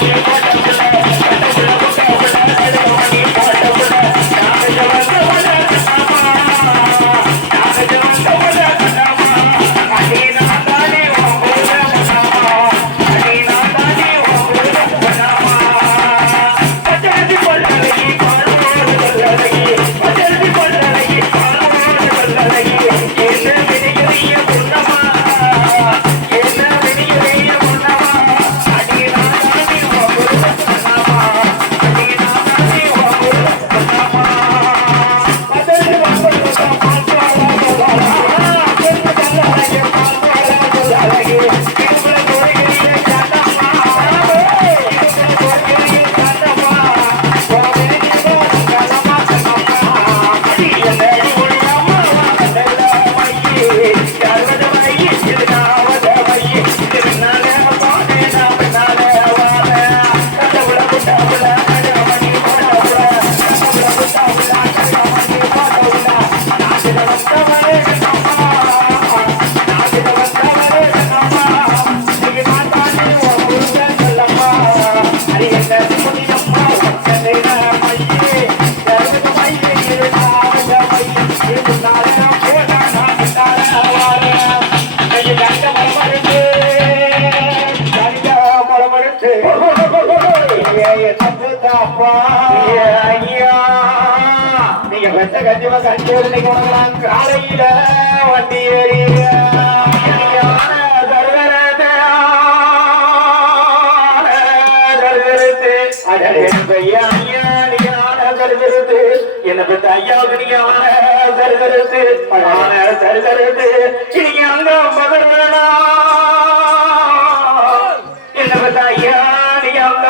Yeah. நீங்க பெத்த கண்டிப்பா கண்டி இன்னைக்கு காலையில வண்டி ஏறி என்ன பெத்த ஐயாவுக்கு நீங்க ஆன சருதருத்து ஆன சருதருத்து நீங்க அங்க மகன்